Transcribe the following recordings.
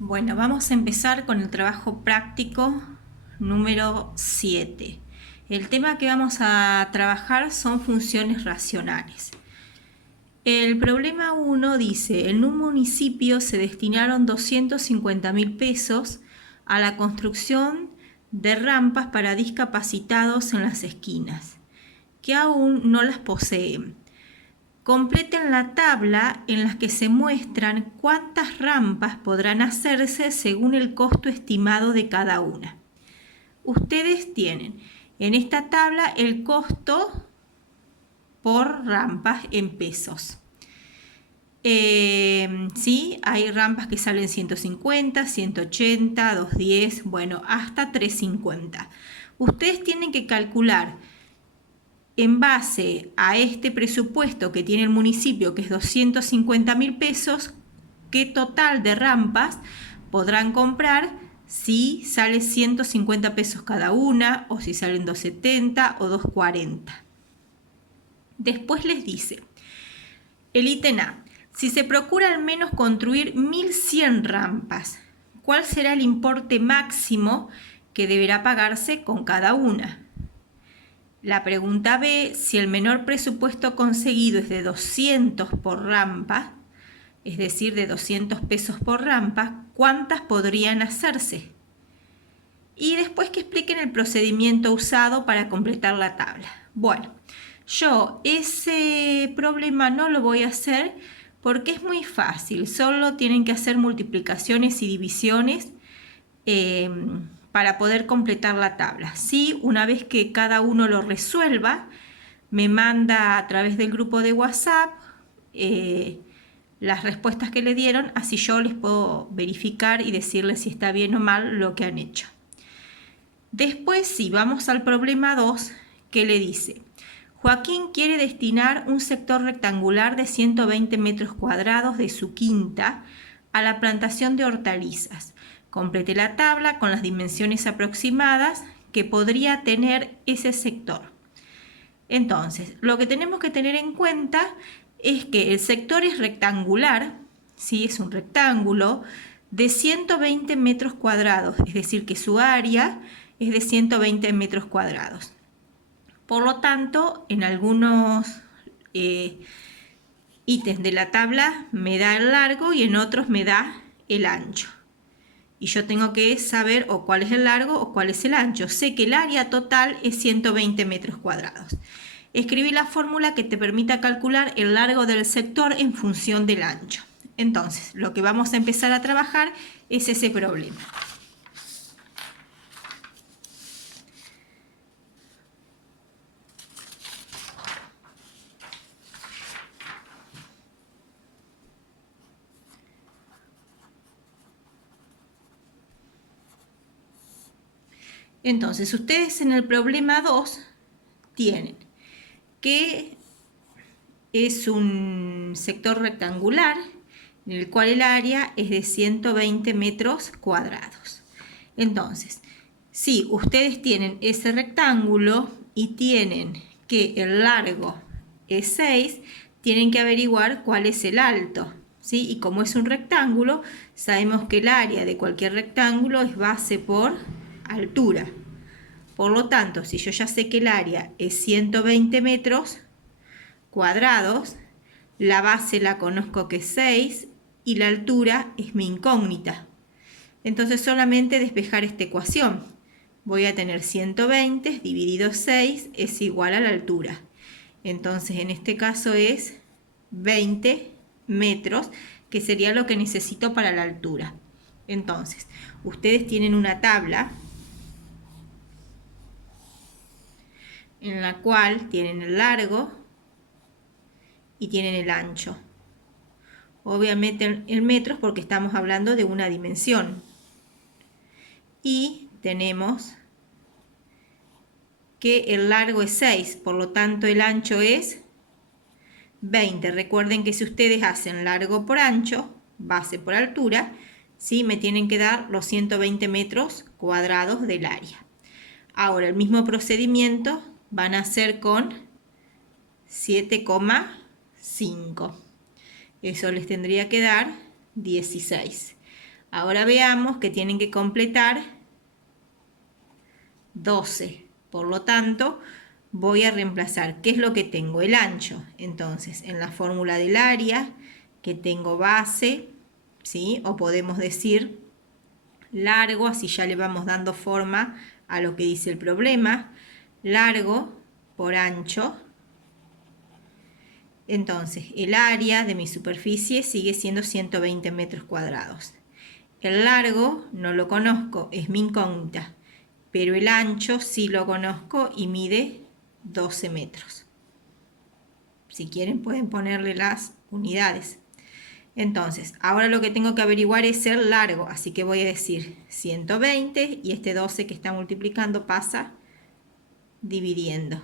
Bueno, vamos a empezar con el trabajo práctico número 7. El tema que vamos a trabajar son funciones racionales. El problema 1 dice, en un municipio se destinaron 250.000 pesos a la construcción de rampas para discapacitados en las esquinas, que aún no las poseen. Completen la tabla en la que se muestran cuántas rampas podrán hacerse según el costo estimado de cada una. Ustedes tienen en esta tabla el costo por rampas en pesos. Sí, hay rampas que salen 150, 180, 210, bueno, hasta 350. Ustedes tienen que calcular en base a este presupuesto que tiene el municipio, que es 250.000 pesos, qué total de rampas podrán comprar, si sale 150 pesos cada una, o si salen 270 o 240. Después les dice, el ítem A, si se procura al menos construir 1.100 rampas, ¿cuál será el importe máximo que deberá pagarse con cada una? La pregunta B, si el menor presupuesto conseguido es de 200 por rampa, es decir, de 200 pesos por rampa, ¿cuántas podrían hacerse? Y después que expliquen el procedimiento usado para completar la tabla. Bueno, yo ese problema no lo voy a hacer porque es muy fácil, solo tienen que hacer multiplicaciones y divisiones para poder completar la tabla. ¿Sí? Una vez que cada uno lo resuelva, me manda a través del grupo de WhatsApp las respuestas que le dieron, así yo les puedo verificar y decirles si está bien o mal lo que han hecho. Después, sí, vamos al problema 2, que le dice, Joaquín quiere destinar un sector rectangular de 120 metros cuadrados de su quinta a la plantación de hortalizas. Complete la tabla con las dimensiones aproximadas que podría tener ese sector. Entonces, lo que tenemos que tener en cuenta es que el sector es rectangular, ¿sí? Es un rectángulo de 120 metros cuadrados, es decir, que su área es de 120 metros cuadrados. Por lo tanto, en algunos ítems de la tabla me da el largo y en otros me da el ancho. Y yo tengo que saber o cuál es el largo o cuál es el ancho. Sé que el área total es 120 metros cuadrados. Escribí la fórmula que te permita calcular el largo del sector en función del ancho. Entonces, lo que vamos a empezar a trabajar es ese problema. Entonces, ustedes en el problema 2 tienen que es un sector rectangular en el cual el área es de 120 metros cuadrados. Entonces, si ustedes tienen ese rectángulo y tienen que el largo es 6, tienen que averiguar cuál es el alto, ¿sí? Y como es un rectángulo, sabemos que el área de cualquier rectángulo es base por altura. Por lo tanto, si yo ya sé que el área es 120 metros cuadrados, la base la conozco que es 6 y la altura es mi incógnita. Entonces solamente despejar esta ecuación. Voy a tener 120 dividido 6 es igual a la altura. Entonces en este caso es 20 metros, que sería lo que necesito para la altura. Entonces, ustedes tienen una tabla en la cual tienen el largo y tienen el ancho. Obviamente en metros porque estamos hablando de una dimensión. Y tenemos que el largo es 6, por lo tanto el ancho es 20. Recuerden que si ustedes hacen largo por ancho, base por altura, ¿sí? Me tienen que dar los 120 metros cuadrados del área. Ahora el mismo procedimiento van a hacer con 7,5. Eso les tendría que dar 16. Ahora veamos que tienen que completar 12. Por lo tanto, voy a reemplazar. ¿Qué es lo que tengo? El ancho. Entonces, en la fórmula del área, que tengo base, ¿sí? O podemos decir largo, así ya le vamos dando forma a lo que dice el problema. Largo por ancho. Entonces, el área de mi superficie sigue siendo 120 metros cuadrados. El largo no lo conozco, es mi incógnita, pero el ancho sí lo conozco y mide 12 metros. Si quieren pueden ponerle las unidades. Entonces, ahora lo que tengo que averiguar es el largo, así que voy a decir 120 y este 12 que está multiplicando pasa dividiendo.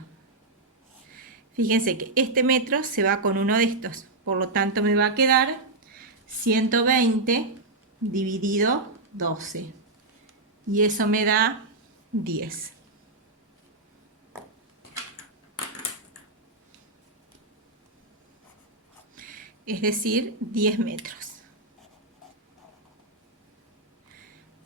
Fíjense que este metro se va con uno de estos, por lo tanto me va a quedar 120 dividido 12 y eso me da 10. Es decir, 10 metros.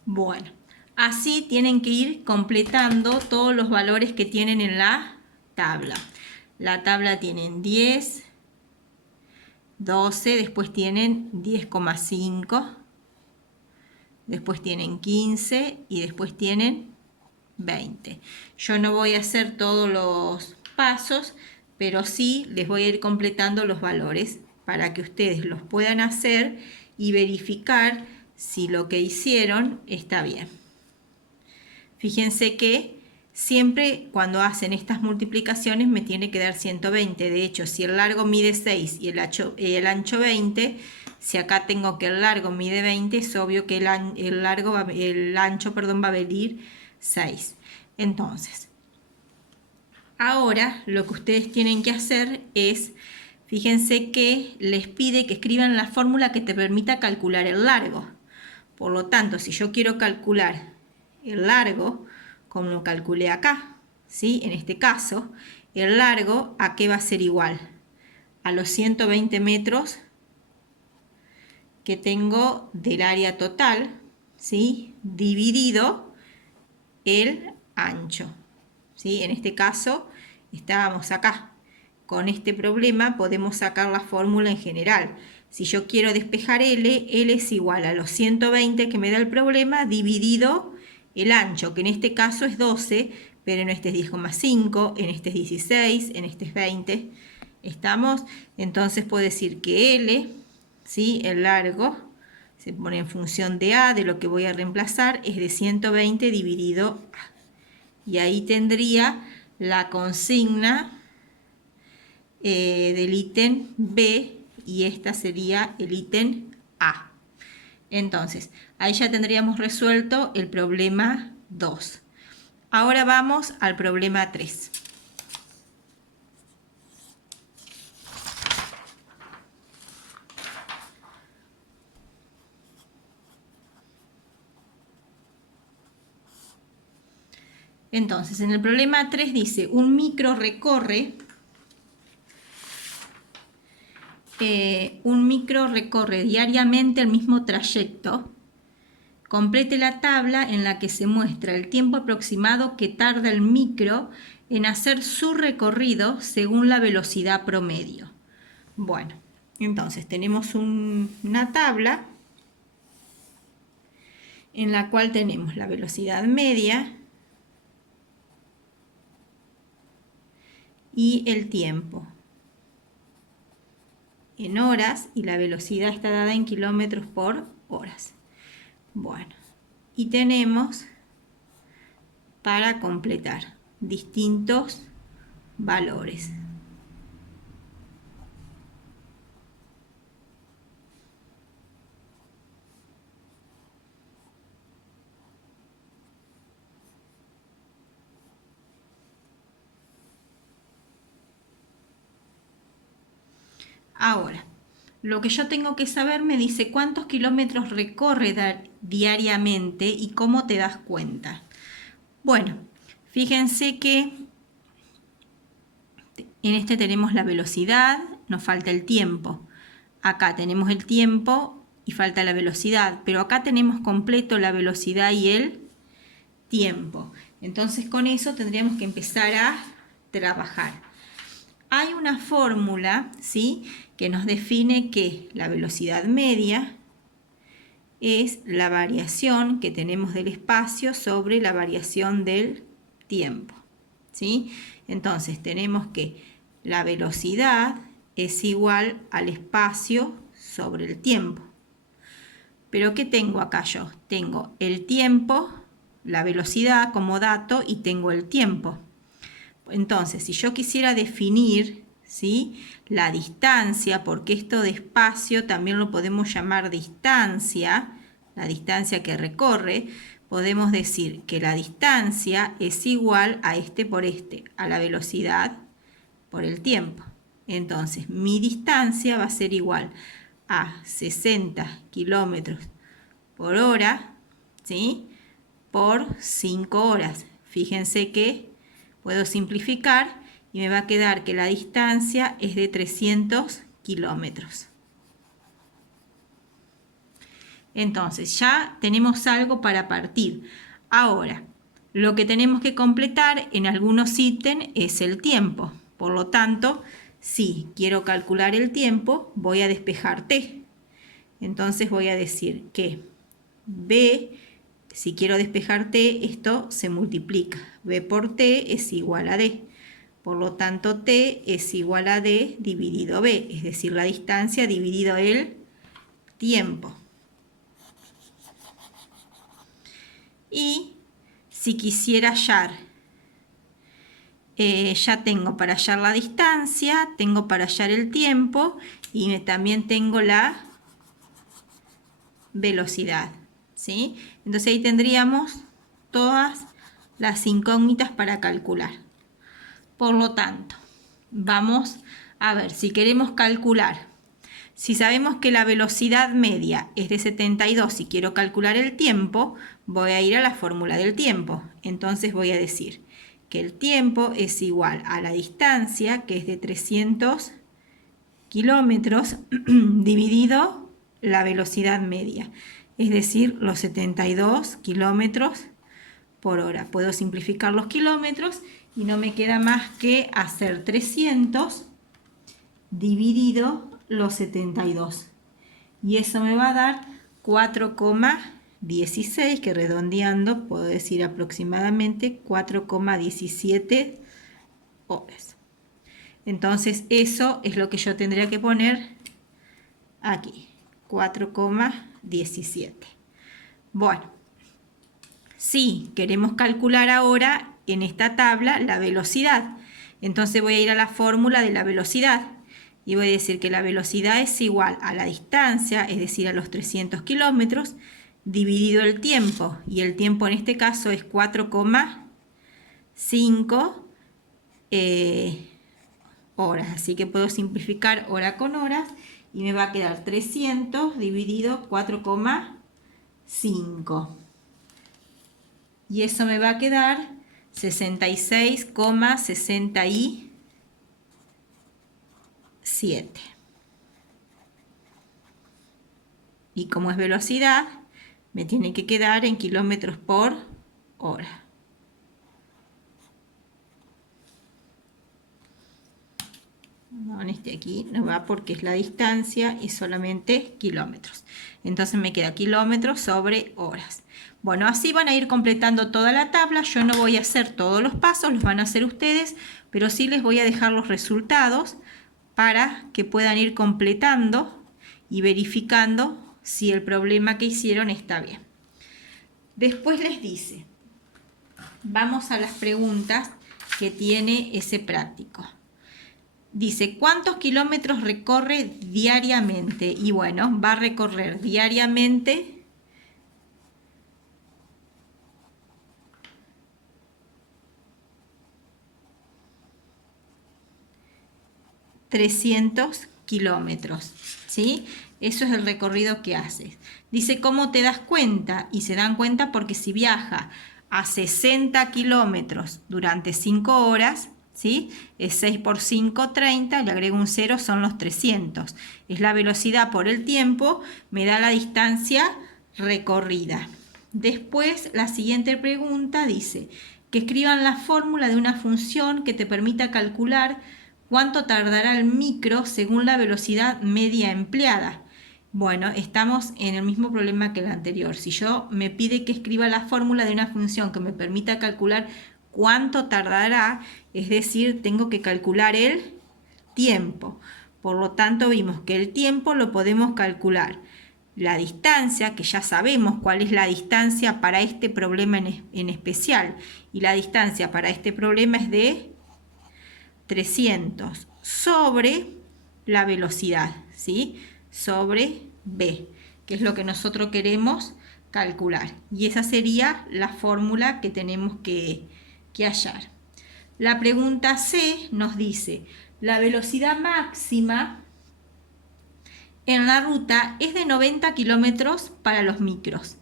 Bueno, así tienen que ir completando todos los valores que tienen en la tabla. La tabla tienen 10, 12, después tienen 10,5, después tienen 15 y después tienen 20. Yo no voy a hacer todos los pasos, pero sí les voy a ir completando los valores para que ustedes los puedan hacer y verificar si lo que hicieron está bien. Fíjense que siempre cuando hacen estas multiplicaciones me tiene que dar 120. De hecho, si el largo mide 6 y el ancho 20, si acá tengo que el largo mide 20, es obvio que el ancho va a medir 6. Entonces, ahora lo que ustedes tienen que hacer es, fíjense que les pide que escriban la fórmula que te permita calcular el largo. Por lo tanto, si yo quiero calcular el largo, como lo calculé acá, ¿sí? En este caso, el largo, ¿a qué va a ser igual? A los 120 metros que tengo del área total, ¿sí? Dividido el ancho, ¿sí? En este caso, estábamos acá. Con este problema podemos sacar la fórmula en general. Si yo quiero despejar L, L es igual a los 120 que me da el problema dividido el ancho, que en este caso es 12, pero en este es 10,5, en este es 16, en este es 20. ¿Estamos? Entonces puedo decir que L, ¿sí? El largo, se pone en función de A, de lo que voy a reemplazar, es de 120 dividido A. Y ahí tendría la consigna del ítem B y esta sería el ítem A. Entonces, ahí ya tendríamos resuelto el problema 2. Ahora vamos al problema 3. Entonces, en el problema 3 dice, un micro recorre diariamente el mismo trayecto. Complete la tabla en la que se muestra el tiempo aproximado que tarda el micro en hacer su recorrido según la velocidad promedio. Bueno, entonces tenemos una tabla en la cual tenemos la velocidad media y el tiempo en horas y la velocidad está dada en kilómetros por horas. Bueno, y tenemos para completar distintos valores. Ahora, lo que yo tengo que saber me dice cuántos kilómetros recorre diariamente y cómo te das cuenta. Bueno, fíjense que en este tenemos la velocidad, nos falta el tiempo. Acá tenemos el tiempo y falta la velocidad, pero acá tenemos completo la velocidad y el tiempo. Entonces con eso tendríamos que empezar a trabajar. Hay una fórmula, ¿sí?, que nos define que la velocidad media es la variación que tenemos del espacio sobre la variación del tiempo, ¿sí? Entonces tenemos que la velocidad es igual al espacio sobre el tiempo. Pero ¿qué tengo acá yo? Tengo el tiempo, la velocidad como dato y tengo el tiempo. Entonces, si yo quisiera definir, ¿sí?, la distancia, porque esto de espacio también lo podemos llamar distancia, la distancia que recorre, podemos decir que la distancia es igual a este por este, a la velocidad por el tiempo. Entonces, mi distancia va a ser igual a 60 kilómetros por hora, ¿sí?, por 5 horas. Fíjense que puedo simplificar y me va a quedar que la distancia es de 300 kilómetros. Entonces ya tenemos algo para partir. Ahora, lo que tenemos que completar en algunos ítems es el tiempo. Por lo tanto, si quiero calcular el tiempo, voy a despejar t. Entonces voy a decir que b, si quiero despejar t, esto se multiplica. b por t es igual a d. Por lo tanto, t es igual a d dividido b, es decir, la distancia dividido el tiempo. Y si quisiera hallar, ya tengo para hallar la distancia, tengo para hallar el tiempo y también tengo la velocidad, ¿sí? Entonces ahí tendríamos todas las incógnitas para calcular. Por lo tanto, vamos a ver, si queremos calcular, si sabemos que la velocidad media es de 72 y quiero calcular el tiempo, voy a ir a la fórmula del tiempo. Entonces voy a decir que el tiempo es igual a la distancia, que es de 300 kilómetros, dividido la velocidad media, es decir, los 72 kilómetros por hora. Puedo simplificar los kilómetros y no me queda más que hacer 300 dividido los 72. Y eso me va a dar 4,16, que redondeando puedo decir aproximadamente 4,17 horas. Entonces eso es lo que yo tendría que poner aquí, 4,17. Bueno, si queremos calcular ahora en esta tabla la velocidad, entonces voy a ir a la fórmula de la velocidad y voy a decir que la velocidad es igual a la distancia, es decir, a los 300 kilómetros, dividido el tiempo, y el tiempo en este caso es 4,5 horas, así que puedo simplificar hora con horas y me va a quedar 300 dividido 4,5 y eso me va a quedar 66,67. Y como es velocidad, me tiene que quedar en kilómetros por hora. No, en este aquí no va porque es la distancia y solamente kilómetros. Entonces me queda kilómetros sobre horas. Bueno, así van a ir completando toda la tabla. Yo no voy a hacer todos los pasos, los van a hacer ustedes, pero sí les voy a dejar los resultados para que puedan ir completando y verificando si el problema que hicieron está bien. Después les dice, vamos a las preguntas que tiene ese práctico. Dice, ¿cuántos kilómetros recorre diariamente? Y bueno, va a recorrer diariamente 300 kilómetros, ¿sí? Eso es el recorrido que haces. Dice, ¿cómo te das cuenta? Y se dan cuenta porque si viaja a 60 kilómetros durante 5 horas, ¿sí? Es 6 por 5, 30, le agrego un 0, son los 300. Es la velocidad por el tiempo, me da la distancia recorrida. Después, la siguiente pregunta dice que escriban la fórmula de una función que te permita calcular cuánto tardará el micro según la velocidad media empleada. Bueno, estamos en el mismo problema que el anterior. Si yo me pide que escriba la fórmula de una función que me permita calcular cuánto tardará, es decir, tengo que calcular el tiempo. Por lo tanto, vimos que el tiempo lo podemos calcular. La distancia, que ya sabemos cuál es la distancia para este problema en especial, y la distancia para este problema es de 300 sobre la velocidad, ¿sí? Sobre b, que es lo que nosotros queremos calcular. Y esa sería la fórmula que tenemos que hallar. La pregunta C nos dice, la velocidad máxima en la ruta es de 90 kilómetros para los micros,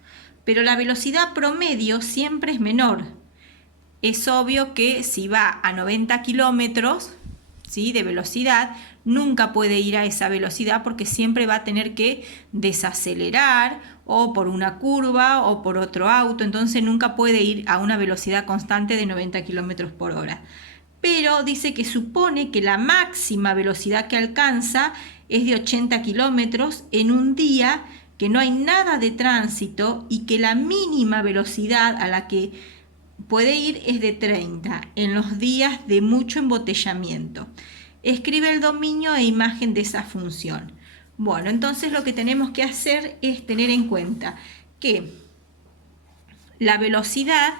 pero la velocidad promedio siempre es menor. Es obvio que si va a 90 kilómetros, ¿sí?, de velocidad, nunca puede ir a esa velocidad porque siempre va a tener que desacelerar o por una curva o por otro auto, entonces nunca puede ir a una velocidad constante de 90 kilómetros por hora. Pero dice que supone que la máxima velocidad que alcanza es de 80 kilómetros en un día que no hay nada de tránsito y que la mínima velocidad a la que puede ir es de 30 en los días de mucho embotellamiento. Escribe el dominio e imagen de esa función. Bueno, entonces lo que tenemos que hacer es tener en cuenta que la velocidad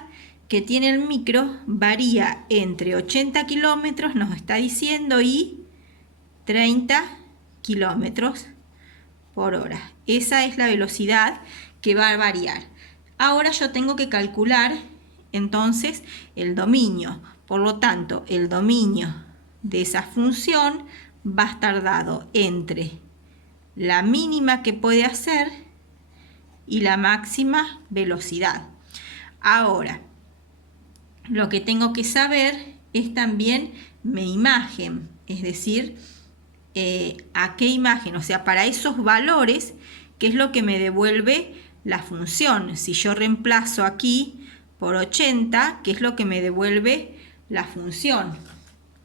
que tiene el micro varía entre 80 kilómetros, nos está diciendo, y 30 kilómetros por hora. Esa es la velocidad que va a variar. Ahora yo tengo que calcular entonces el dominio. Por lo tanto, el dominio de esa función va a estar dado entre la mínima que puede hacer y la máxima velocidad. Ahora, lo que tengo que saber es también mi imagen, es decir, a qué imagen, o sea, para esos valores, qué es lo que me devuelve la función. Si yo reemplazo aquí por 80, ¿qué es lo que me devuelve la función?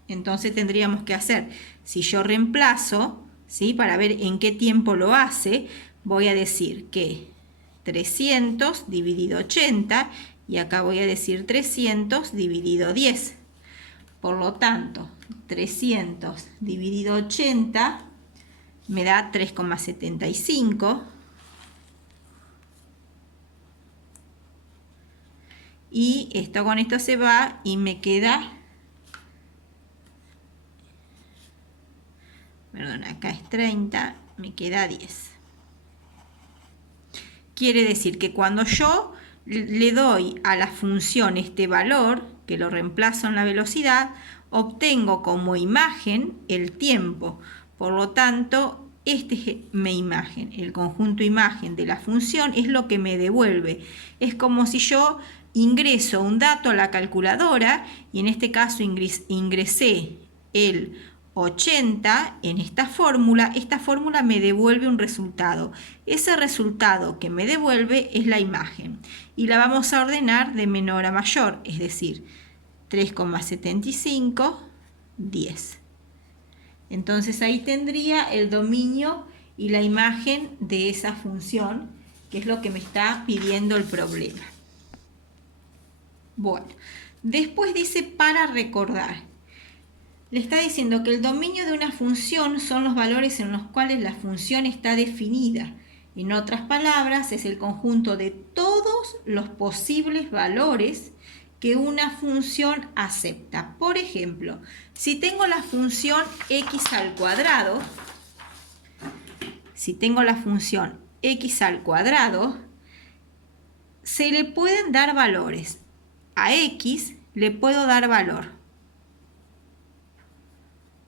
Entonces tendríamos que hacer, si yo reemplazo, ¿sí?, para ver en qué tiempo lo hace, voy a decir que 300 dividido 80, y acá voy a decir 300 dividido 10. Por lo tanto, 300 dividido 80 me da 3,75. Y esto con esto se va y me queda, perdón, acá es 30, me queda 10. Quiere decir que cuando yo le doy a la función este valor, que lo reemplazo en la velocidad, obtengo como imagen el tiempo. Por lo tanto, esta es mi imagen. El conjunto imagen de la función es lo que me devuelve. Es como si yo ingreso un dato a la calculadora y en este caso ingresé el 80 en esta fórmula me devuelve un resultado. Ese resultado que me devuelve es la imagen y la vamos a ordenar de menor a mayor, es decir, 3,75, 10. Entonces ahí tendría el dominio y la imagen de esa función, que es lo que me está pidiendo el problema. Bueno, después dice para recordar. Le está diciendo que el dominio de una función son los valores en los cuales la función está definida. En otras palabras, es el conjunto de todos los posibles valores que una función acepta. Por ejemplo, si tengo la función x al cuadrado, se le pueden dar valores. A x le puedo dar valor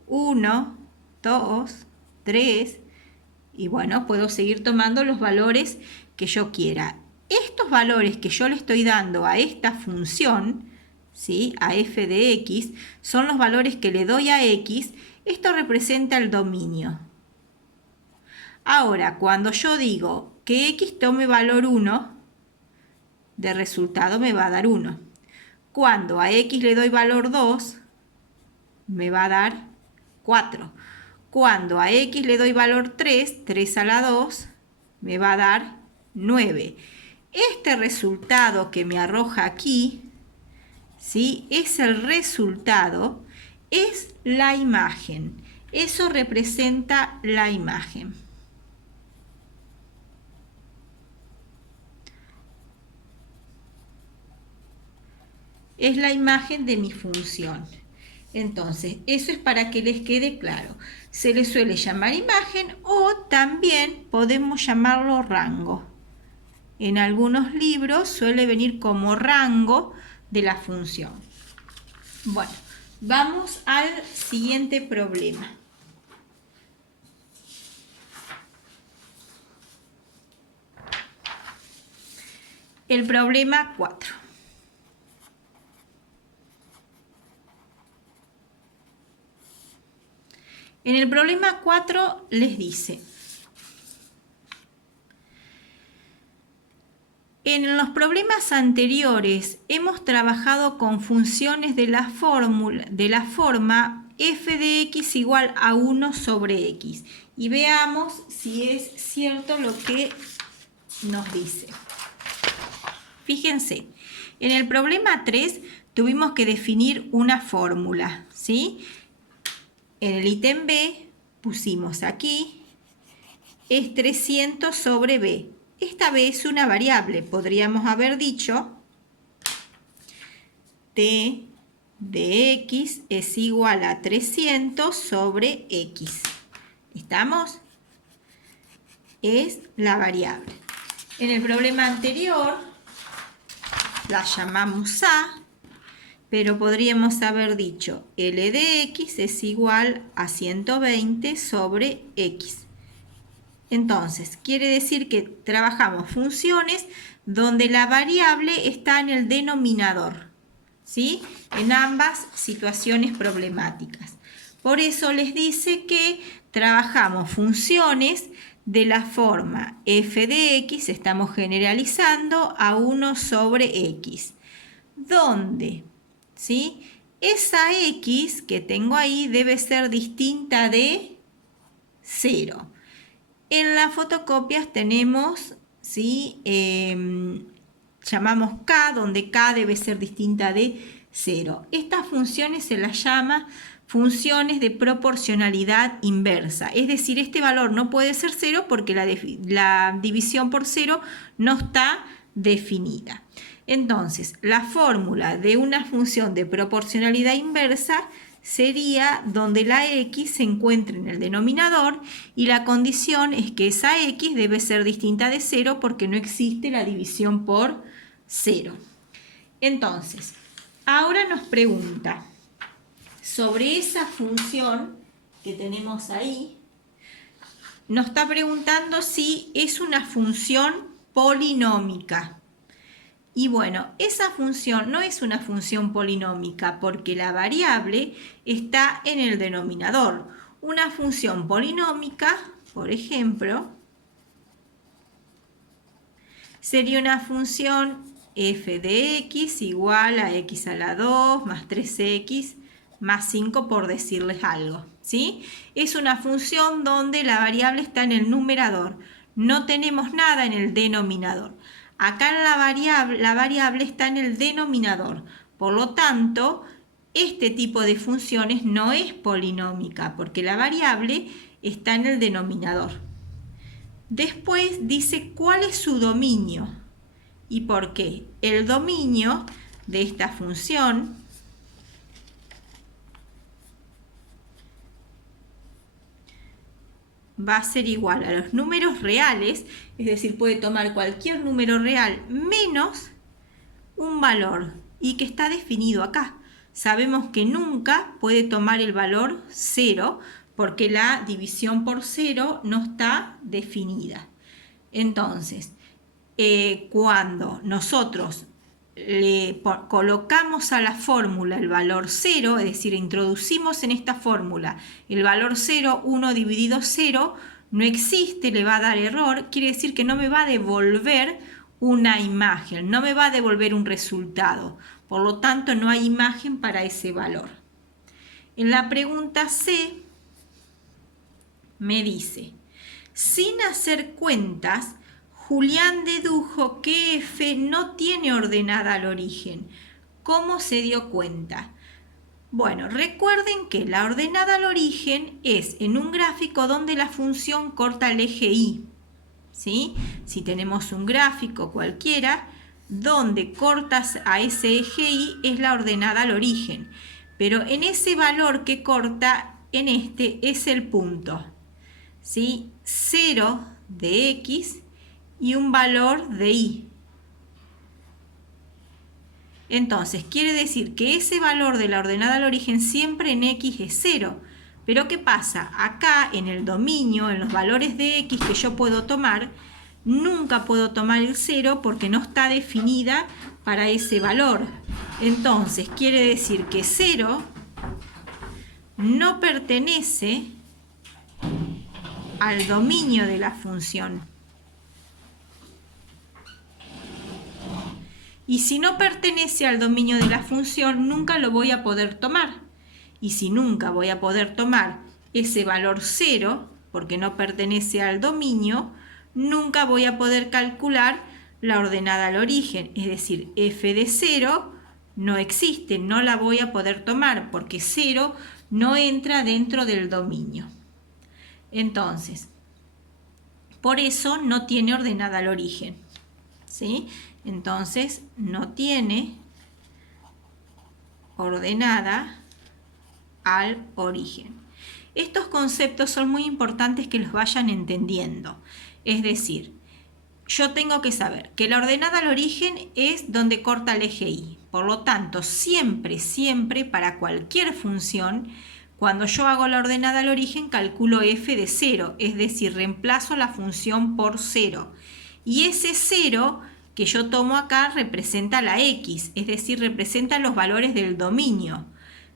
1, 2, 3, y bueno, puedo seguir tomando los valores que yo quiera. Estos valores que yo le estoy dando a esta función, ¿sí? A f de x, son los valores que le doy a x, esto representa el dominio. Ahora, cuando yo digo que x tome valor 1, de resultado me va a dar 1. Cuando a x le doy valor 2, me va a dar 4. Cuando a x le doy valor 3, 3 a la 2, me va a dar 9. Este resultado que me arroja aquí, ¿sí? Es el resultado, es la imagen. Eso representa la imagen. Es la imagen de mi función. Entonces, eso es para que les quede claro. Se le suele llamar imagen o también podemos llamarlo rango. En algunos libros suele venir como rango de la función. Bueno, vamos al siguiente problema. El problema 4. En el problema 4 les dice: en los problemas anteriores hemos trabajado con funciones de la forma f de x igual a 1 sobre x. Y veamos si es cierto lo que nos dice. Fíjense, en el problema 3 tuvimos que definir una fórmula, ¿sí? En el ítem B pusimos aquí, es 300 sobre b. Esta b es una variable, podríamos haber dicho t de x es igual a 300 sobre x. ¿Estamos? Es la variable. En el problema anterior la llamamos a, pero podríamos haber dicho L de x es igual a 120 sobre x. Entonces, quiere decir que trabajamos funciones donde la variable está en el denominador, ¿sí? En ambas situaciones problemáticas. Por eso les dice que trabajamos funciones de la forma f de x, estamos generalizando a 1 sobre x, donde, ¿sí? Esa x que tengo ahí debe ser distinta de 0. En las fotocopias tenemos, ¿sí? Llamamos k, donde k debe ser distinta de 0. Estas funciones se las llama funciones de proporcionalidad inversa. Es decir, este valor no puede ser 0 porque la división por 0 no está definida. Entonces, la fórmula de una función de proporcionalidad inversa sería donde la x se encuentre en el denominador y la condición es que esa x debe ser distinta de 0 porque no existe la división por 0. Entonces, ahora nos pregunta sobre esa función que tenemos ahí, nos está preguntando si es una función polinómica. Y bueno, esa función no es una función polinómica porque la variable está en el denominador. Una función polinómica, por ejemplo, sería una función f de x igual a x a la 2 más 3x más 5, por decirles algo, ¿sí? Es una función donde la variable está en el numerador. No tenemos nada en el denominador. Acá la variable está en el denominador. Por lo tanto, este tipo de funciones no es polinómica porque la variable está en el denominador. Después dice cuál es su dominio y por qué. El dominio de esta función va a ser igual a los números reales, es decir, puede tomar cualquier número real menos un valor y que está definido acá. Sabemos que nunca puede tomar el valor 0 porque la división por 0 no está definida. Entonces, cuando nosotros colocamos a la fórmula el valor 0, es decir, introducimos en esta fórmula el valor 0, 1 dividido 0, no existe, le va a dar error, quiere decir que no me va a devolver una imagen, no me va a devolver un resultado, por lo tanto no hay imagen para ese valor. En la pregunta C me dice, sin hacer cuentas, Julián dedujo que F no tiene ordenada al origen. ¿Cómo se dio cuenta? Bueno, recuerden que la ordenada al origen es en un gráfico donde la función corta el eje Y. ¿Sí? Si tenemos un gráfico cualquiera donde cortas a ese eje Y es la ordenada al origen. Pero en ese valor que corta en este es el punto. ¿Sí? 0 de X y un valor de Y. Entonces, quiere decir que ese valor de la ordenada al origen siempre en X es 0. Pero ¿qué pasa? Acá en el dominio, en los valores de X que yo puedo tomar, nunca puedo tomar el 0 porque no está definida para ese valor. Entonces, quiere decir que 0 no pertenece al dominio de la función. Y si no pertenece al dominio de la función, nunca lo voy a poder tomar. Y si nunca voy a poder tomar ese valor 0, porque no pertenece al dominio, nunca voy a poder calcular la ordenada al origen. Es decir, f de 0 no existe, no la voy a poder tomar, porque 0 no entra dentro del dominio. Entonces, por eso no tiene ordenada al origen. ¿Sí? Entonces, no tiene ordenada al origen. Estos conceptos son muy importantes que los vayan entendiendo. Es decir, yo tengo que saber que la ordenada al origen es donde corta el eje Y. Por lo tanto, siempre, para cualquier función, cuando yo hago la ordenada al origen, calculo f de 0. Es decir, reemplazo la función por 0. Y ese 0 que yo tomo acá representa la X, es decir, representa los valores del dominio.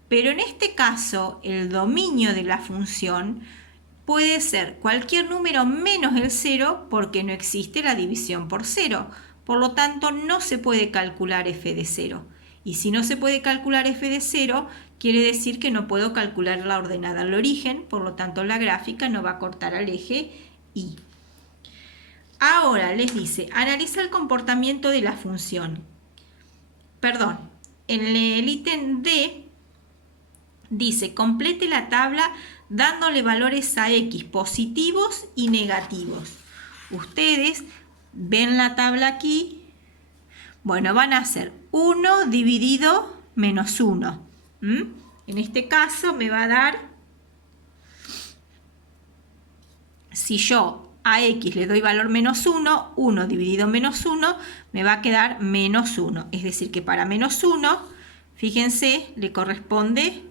Pero en este caso, el dominio de la función puede ser cualquier número menos el 0 porque no existe la división por 0. Por lo tanto, no se puede calcular f de 0. Y si no se puede calcular f de 0, quiere decir que no puedo calcular la ordenada al origen, por lo tanto la gráfica no va a cortar al eje Y. Ahora les dice, analiza el comportamiento de la función. Perdón, en el ítem D dice, complete la tabla dándole valores a X positivos y negativos. Ustedes ven la tabla aquí. Bueno, van a hacer 1 dividido menos 1. En este caso me va a dar, si yo a X le doy valor menos 1, 1 dividido menos 1, me va a quedar menos 1. Es decir, que para menos 1, fíjense, le corresponde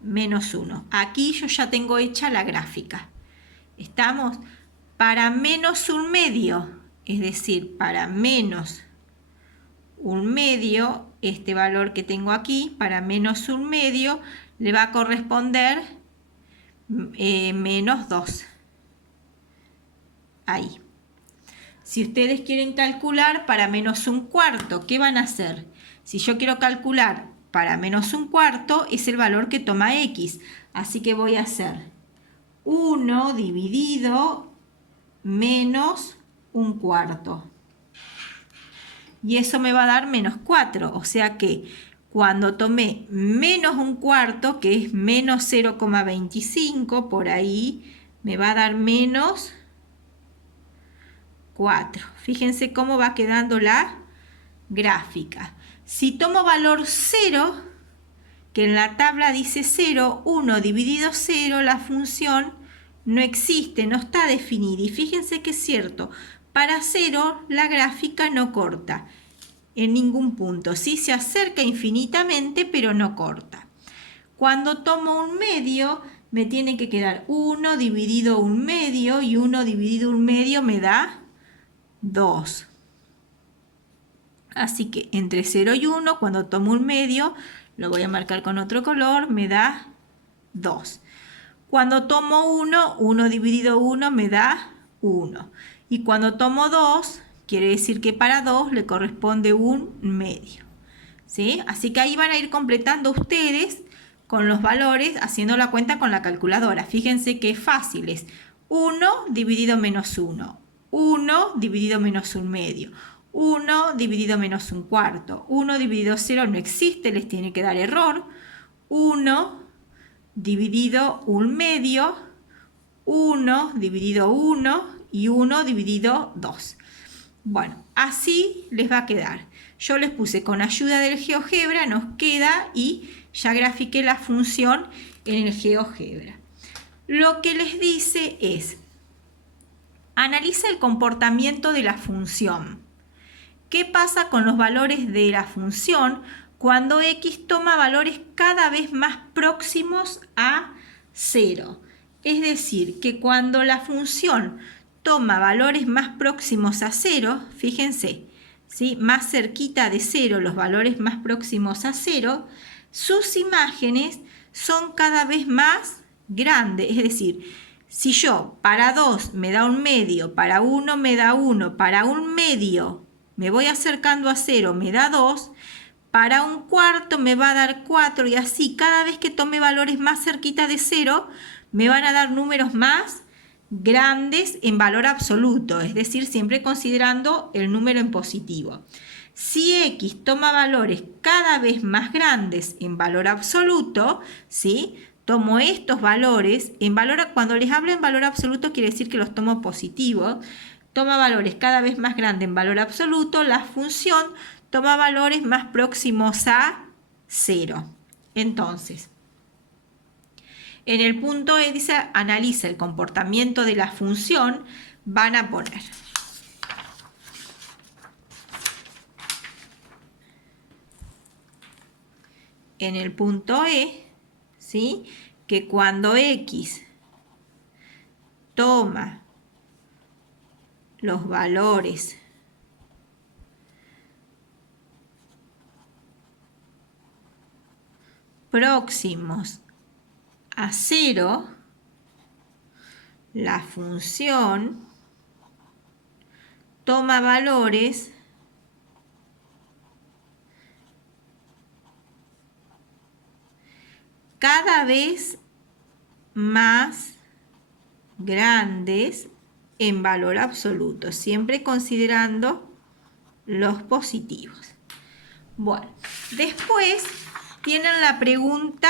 menos 1. Aquí yo ya tengo hecha la gráfica. Estamos para menos 1/2, es decir, para menos 1/2, este valor que tengo aquí, para menos 1/2, le va a corresponder menos 2. Ahí. Si ustedes quieren calcular para menos 1/4, ¿qué van a hacer? Si yo quiero calcular para menos 1/4, es el valor que toma X. Así que voy a hacer 1 dividido menos 1/4. Y eso me va a dar menos 4. O sea que cuando tomé menos 1/4, que es menos 0,25, por ahí me va a dar menos 4. Fíjense cómo va quedando la gráfica. Si tomo valor 0, que en la tabla dice 0, 1 dividido 0, la función no existe, no está definida. Y fíjense que es cierto, para 0 la gráfica no corta en ningún punto. Sí se acerca infinitamente, pero no corta. Cuando tomo 1/2, me tiene que quedar 1 dividido 1/2 y 1 dividido 1/2 me da 2. Así que entre 0 y 1, cuando tomo un medio, lo voy a marcar con otro color, me da 2. Cuando tomo 1, 1 dividido 1 me da 1. Y cuando tomo 2, quiere decir que para 2 le corresponde un medio. ¿Sí? Así que ahí van a ir completando ustedes con los valores, haciendo la cuenta con la calculadora. Fíjense que es fácil, es 1 dividido menos 1, 1 dividido menos un medio, 1 dividido menos un cuarto, 1 dividido 0 no existe, les tiene que dar error, 1 dividido un medio, 1 dividido 1 y 1 dividido 2. Bueno, así les va a quedar. Yo les puse con ayuda del GeoGebra, nos queda y ya grafiqué la función en el GeoGebra. Lo que les dice es, analiza el comportamiento de la función. ¿Qué pasa con los valores de la función cuando x toma valores cada vez más próximos a 0? Es decir, que cuando la función toma valores más próximos a 0, fíjense, ¿sí? Más cerquita de 0, los valores más próximos a 0, sus imágenes son cada vez más grandes. Es decir, si yo para 2 me da un medio, para 1 me da 1, para un medio me voy acercando a 0, me da 2, para un cuarto me va a dar 4 y así cada vez que tome valores más cerquita de 0 me van a dar números más grandes en valor absoluto, es decir, siempre considerando el número en positivo. Si x toma valores cada vez más grandes en valor absoluto, ¿sí? Tomo estos valores, cuando les hablo en valor absoluto quiere decir que los tomo positivos, toma valores cada vez más grandes en valor absoluto, la función toma valores más próximos a 0. Entonces, en el punto E dice, analiza el comportamiento de la función, van a poner. En el punto E, ¿sí? Que cuando x toma los valores próximos a 0, la función toma valores cada vez más grandes en valor absoluto, siempre considerando los positivos. Bueno, después tienen la pregunta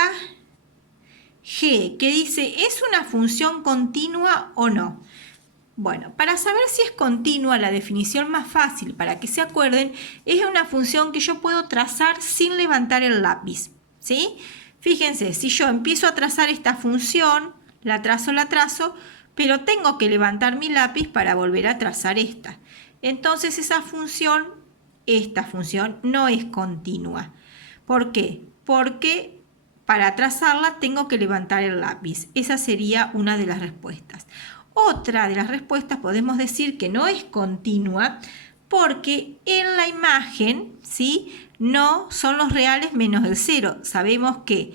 G, que dice, ¿es una función continua o no? Bueno, para saber si es continua, la definición más fácil para que se acuerden es una función que yo puedo trazar sin levantar el lápiz, ¿sí? Fíjense, si yo empiezo a trazar esta función, la trazo, pero tengo que levantar mi lápiz para volver a trazar esta. Entonces esta función no es continua. ¿Por qué? Porque para trazarla tengo que levantar el lápiz. Esa sería una de las respuestas. Otra de las respuestas podemos decir que no es continua porque en la imagen, ¿sí? No son los reales menos el 0. Sabemos que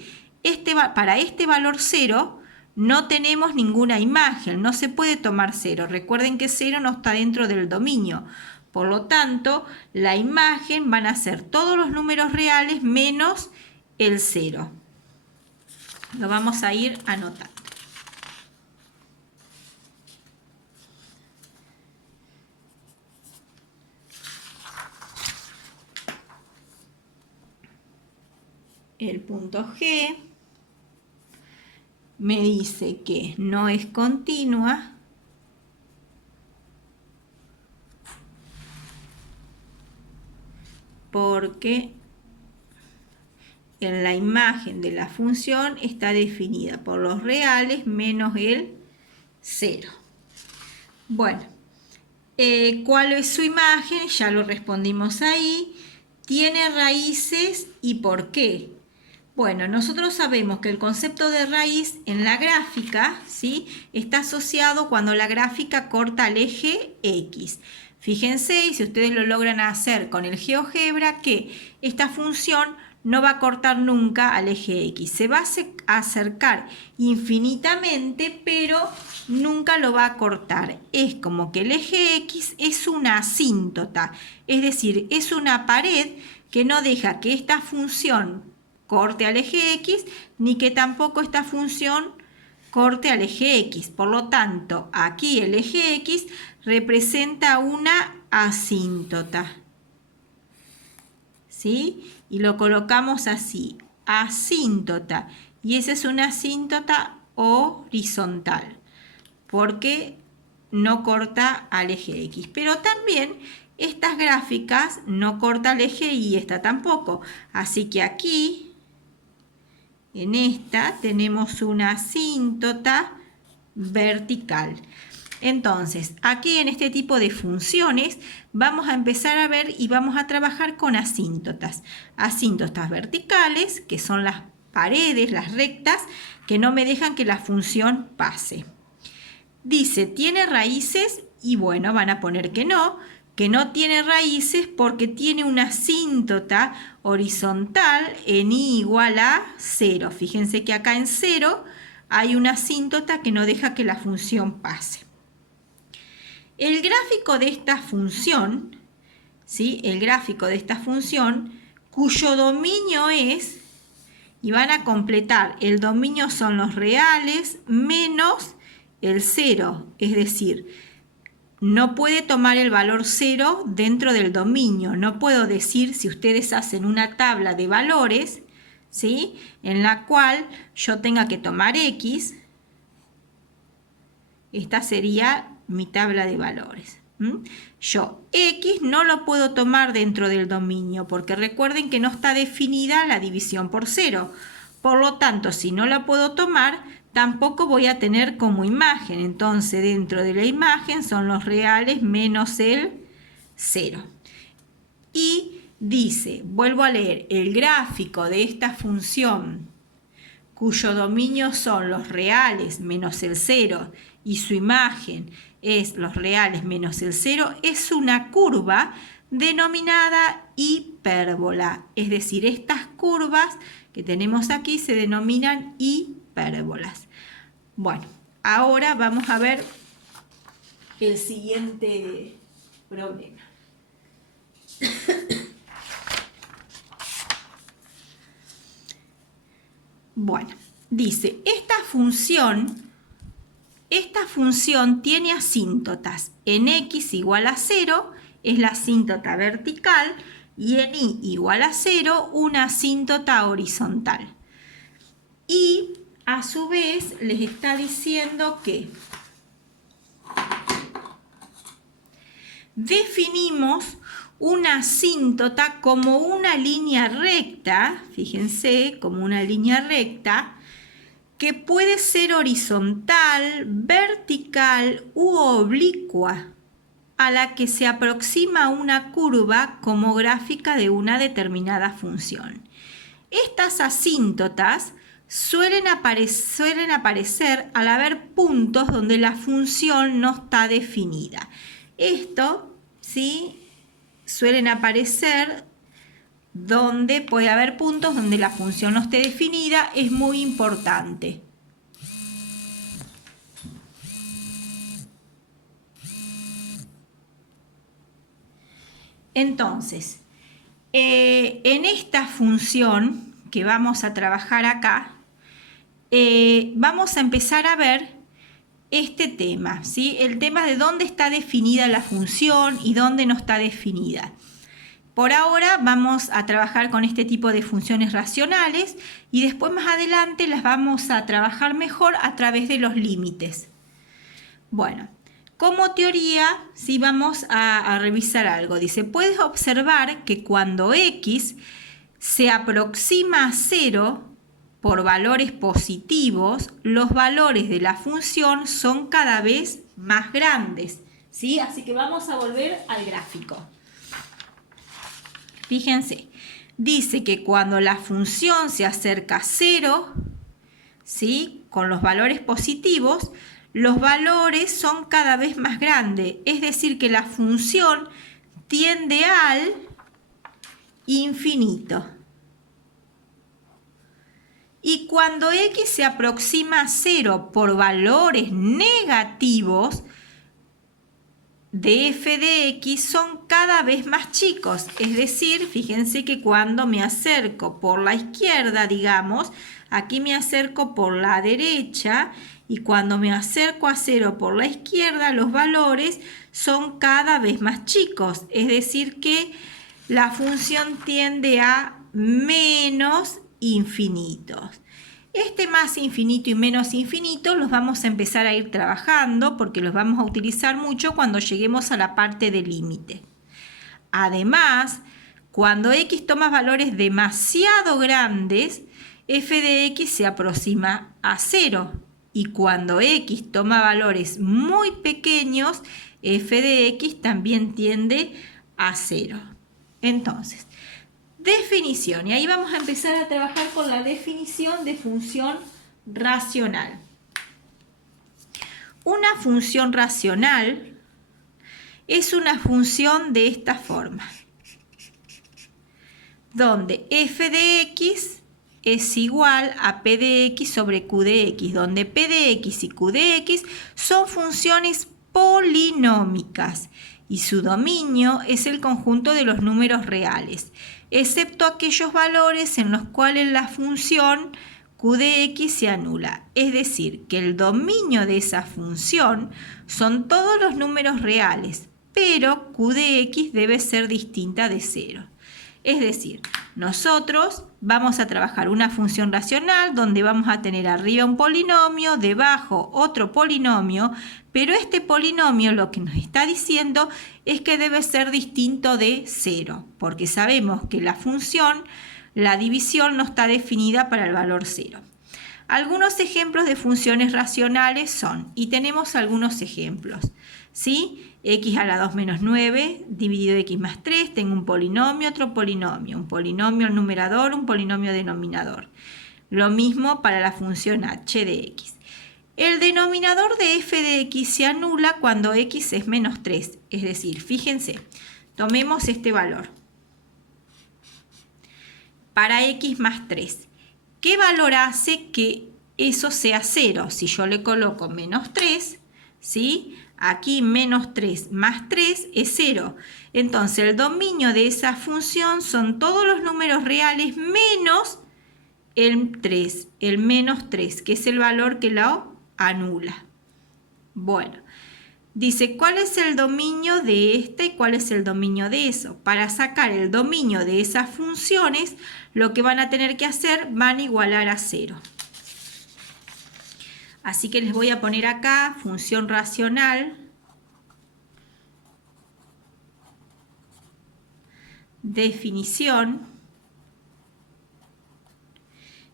para este valor 0 no tenemos ninguna imagen, no se puede tomar 0. Recuerden que 0 no está dentro del dominio. Por lo tanto, la imagen van a ser todos los números reales menos el 0. Lo vamos a ir anotando. El punto G me dice que no es continua porque en la imagen de la función está definida por los reales menos el 0. Bueno, ¿cuál es su imagen? Ya lo respondimos ahí. ¿Tiene raíces y por qué? Bueno, nosotros sabemos que el concepto de raíz en la gráfica, ¿sí? Está asociado cuando la gráfica corta al eje X. Fíjense, y si ustedes lo logran hacer con el GeoGebra, que esta función no va a cortar nunca al eje X. Se va a acercar infinitamente, pero nunca lo va a cortar. Es como que el eje X es una asíntota, es decir, es una pared que no deja que esta función corte al eje X, ni que tampoco esta función corte al eje X. Por lo tanto, aquí el eje X representa una asíntota. ¿Sí? Y lo colocamos así, asíntota. Y esa es una asíntota horizontal, porque no corta al eje X. Pero también estas gráficas no corta el eje Y, esta tampoco. Así que aquí, en esta, tenemos una asíntota vertical. Entonces, aquí en este tipo de funciones vamos a empezar a ver y vamos a trabajar con asíntotas. Asíntotas verticales, que son las paredes, las rectas, que no me dejan que la función pase. Dice, ¿tiene raíces? Y bueno, van a poner que no tiene raíces porque tiene una asíntota horizontal en y igual a 0. Fíjense que acá en 0 hay una asíntota que no deja que la función pase. El gráfico de esta función, ¿sí? El gráfico de esta función, cuyo dominio es, y van a completar, el dominio son los reales menos el 0, es decir, no puede tomar el valor 0 dentro del dominio. No puedo decir, si ustedes hacen una tabla de valores, ¿sí? En la cual yo tenga que tomar X, esta sería mi tabla de valores. Yo X no lo puedo tomar dentro del dominio, porque recuerden que no está definida la división por 0. Por lo tanto, si no la puedo tomar, tampoco voy a tener como imagen. Entonces, dentro de la imagen son los reales menos el 0. Y dice, vuelvo a leer, el gráfico de esta función, cuyo dominio son los reales menos el 0 y su imagen es los reales menos el 0, es una curva denominada hipérbola. Es decir, estas curvas que tenemos aquí se denominan hipérbolas. Bueno, ahora vamos a ver el siguiente problema. Bueno, dice, esta función tiene asíntotas. En X igual a 0 es la asíntota vertical y en Y igual a 0 una asíntota horizontal. Y a su vez les está diciendo que definimos una asíntota como una línea recta, fíjense, como una línea recta, que puede ser horizontal, vertical u oblicua, a la que se aproxima una curva como gráfica de una determinada función. Estas asíntotas suelen aparecer al haber puntos donde la función no está definida. Esto, ¿sí? Suelen aparecer donde puede haber puntos donde la función no esté definida, es muy importante. Entonces, en esta función que vamos a trabajar acá, vamos a empezar a ver este tema, ¿sí? El tema de dónde está definida la función y dónde no está definida. Por ahora vamos a trabajar con este tipo de funciones racionales y después más adelante las vamos a trabajar mejor a través de los límites. Bueno, como teoría, sí vamos a revisar algo. Dice, puedes observar que cuando X se aproxima a 0 por valores positivos, los valores de la función son cada vez más grandes, ¿sí? Así que vamos a volver al gráfico. Fíjense, dice que cuando la función se acerca a 0, ¿sí? Con los valores positivos, los valores son cada vez más grandes, es decir, que la función tiende al infinito. Y cuando x se aproxima a 0 por valores negativos de f de x son cada vez más chicos. Es decir, fíjense que cuando me acerco por la izquierda, digamos, aquí me acerco por la derecha, y cuando me acerco a 0 por la izquierda, los valores son cada vez más chicos. Es decir, que la función tiende a menos infinitos. Este más infinito y menos infinito los vamos a empezar a ir trabajando porque los vamos a utilizar mucho cuando lleguemos a la parte del límite. Además, cuando x toma valores demasiado grandes, f de x se aproxima a 0. Y cuando x toma valores muy pequeños, f de x también tiende a 0. Entonces, definición. Y ahí vamos a empezar a trabajar con la definición de función racional. Una función racional es una función de esta forma, donde f de x es igual a p de x sobre q de x, donde p de x y q de x son funciones polinómicas y su dominio es el conjunto de los números reales, excepto aquellos valores en los cuales la función q de x se anula. Es decir, que el dominio de esa función son todos los números reales, pero q de x debe ser distinta de 0. Es decir, nosotros vamos a trabajar una función racional donde vamos a tener arriba un polinomio, debajo otro polinomio, pero este polinomio lo que nos está diciendo es que debe ser distinto de 0, porque sabemos que la función, la división no está definida para el valor 0. Algunos ejemplos de funciones racionales son, y tenemos algunos ejemplos, ¿sí? X a la 2 menos 9 dividido x más 3, tengo un polinomio, otro polinomio, un polinomio al numerador, un polinomio denominador. Lo mismo para la función h de x. El denominador de f de x se anula cuando x es menos 3, es decir, fíjense, tomemos este valor. Para x más 3, ¿qué valor hace que eso sea 0? Si yo le coloco menos 3, ¿sí? Aquí menos 3 más 3 es 0. Entonces el dominio de esa función son todos los números reales menos el 3, el menos 3, que es el valor que lo anula. Bueno, dice cuál es el dominio de este y cuál es el dominio de eso. Para sacar el dominio de esas funciones, lo que van a tener que hacer, van a igualar a 0. Así que les voy a poner acá función racional definición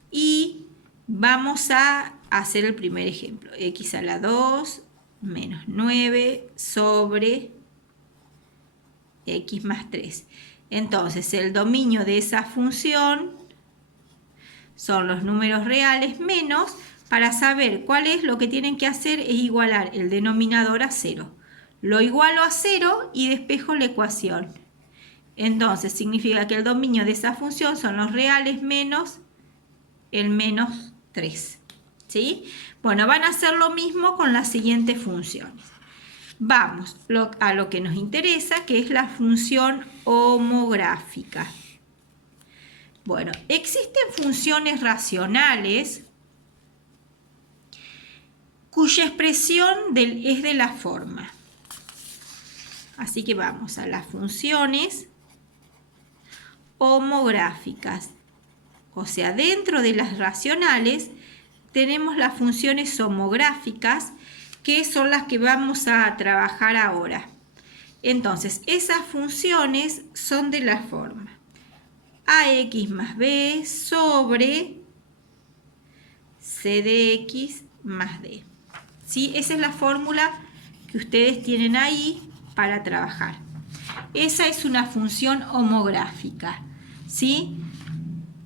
y vamos a hacer el primer ejemplo. X a la 2 menos 9 sobre x más 3. Entonces el dominio de esa función son los números reales menos. Para saber cuál es, lo que tienen que hacer es igualar el denominador a 0. Lo igualo a 0 y despejo la ecuación. Entonces significa que el dominio de esa función son los reales menos el menos 3. ¿Sí? Bueno, van a hacer lo mismo con las siguientes funciones. Vamos a lo que nos interesa, que es la función homográfica. Bueno, existen funciones racionales cuya expresión es de la forma. Así que vamos a las funciones homográficas. O sea, dentro de las racionales tenemos las funciones homográficas, que son las que vamos a trabajar ahora. Entonces, esas funciones son de la forma ax más b sobre c de x más d. ¿Sí? Esa es la fórmula que ustedes tienen ahí para trabajar. Esa es una función homográfica, ¿sí?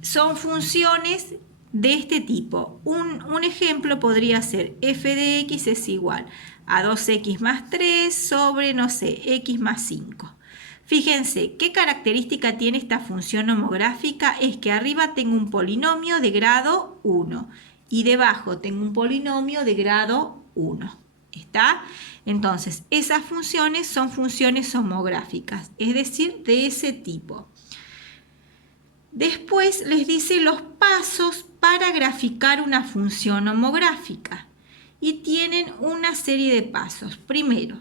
Son funciones de este tipo. Un ejemplo podría ser f de x es igual a 2x más 3 sobre, no sé, x más 5. Fíjense, ¿qué característica tiene esta función homográfica? Es que arriba tengo un polinomio de grado 1 y debajo tengo un polinomio de grado 1. ¿Está? Entonces, esas funciones son funciones homográficas, es decir, de ese tipo. Después les dice los pasos para graficar una función homográfica. Y tienen una serie de pasos. Primero,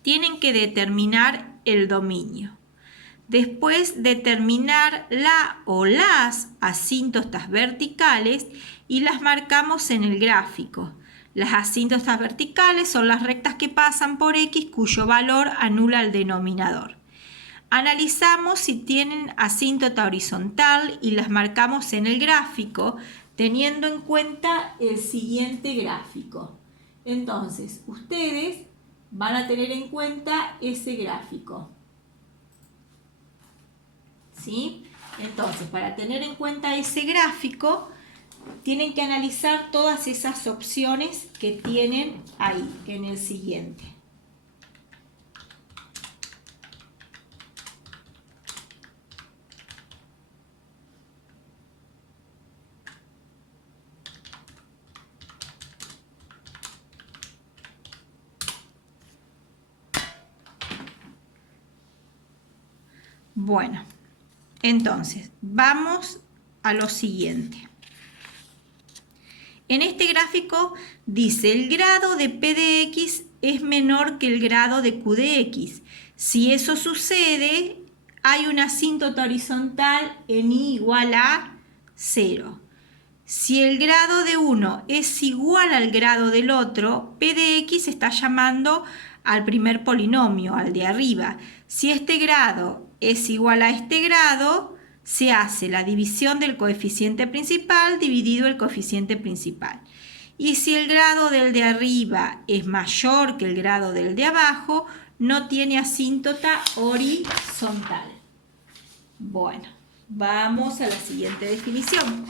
tienen que determinar el dominio. Después, determinar la o las asíntotas verticales y las marcamos en el gráfico. Las asíntotas verticales son las rectas que pasan por x cuyo valor anula el denominador. Analizamos si tienen asíntota horizontal y las marcamos en el gráfico teniendo en cuenta el siguiente gráfico. Entonces, ustedes van a tener en cuenta ese gráfico. ¿Sí? Entonces, para tener en cuenta ese gráfico, tienen que analizar todas esas opciones que tienen ahí, en el siguiente. Bueno, entonces, vamos a lo siguiente. En este gráfico dice el grado de P de X es menor que el grado de Q de X. Si eso sucede, hay una asíntota horizontal en Y igual a 0. Si el grado de uno es igual al grado del otro, P de X está llamando al primer polinomio, al de arriba. Si este grado es igual a este grado, se hace la división del coeficiente principal dividido el coeficiente principal. Y si el grado del de arriba es mayor que el grado del de abajo, no tiene asíntota horizontal. Bueno, vamos a la siguiente definición.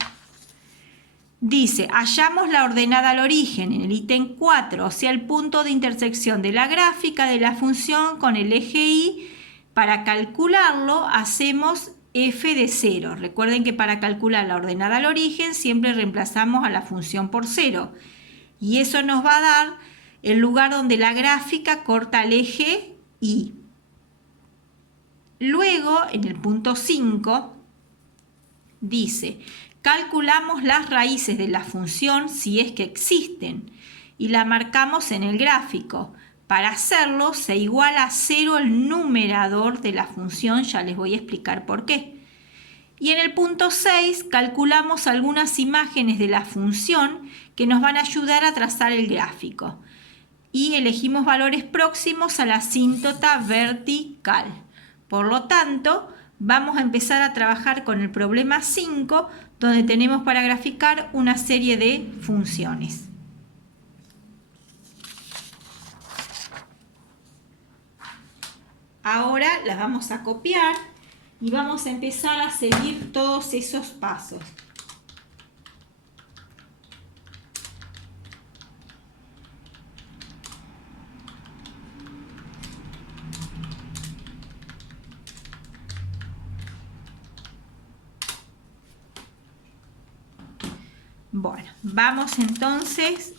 Dice, hallamos la ordenada al origen en el ítem 4, o sea, el punto de intersección de la gráfica de la función con el eje Y. Para calcularlo, hacemos f de 0. Recuerden que para calcular la ordenada al origen siempre reemplazamos a la función por 0. Y eso nos va a dar el lugar donde la gráfica corta el eje Y. Luego, en el punto 5, dice, calculamos las raíces de la función si es que existen y la marcamos en el gráfico. Para hacerlo se iguala a 0 el numerador de la función, ya les voy a explicar por qué. Y en el punto 6 calculamos algunas imágenes de la función que nos van a ayudar a trazar el gráfico. Y elegimos valores próximos a la asíntota vertical. Por lo tanto, vamos a empezar a trabajar con el problema 5, donde tenemos para graficar una serie de funciones. Ahora las vamos a copiar y vamos a empezar a seguir todos esos pasos. Bueno, vamos entonces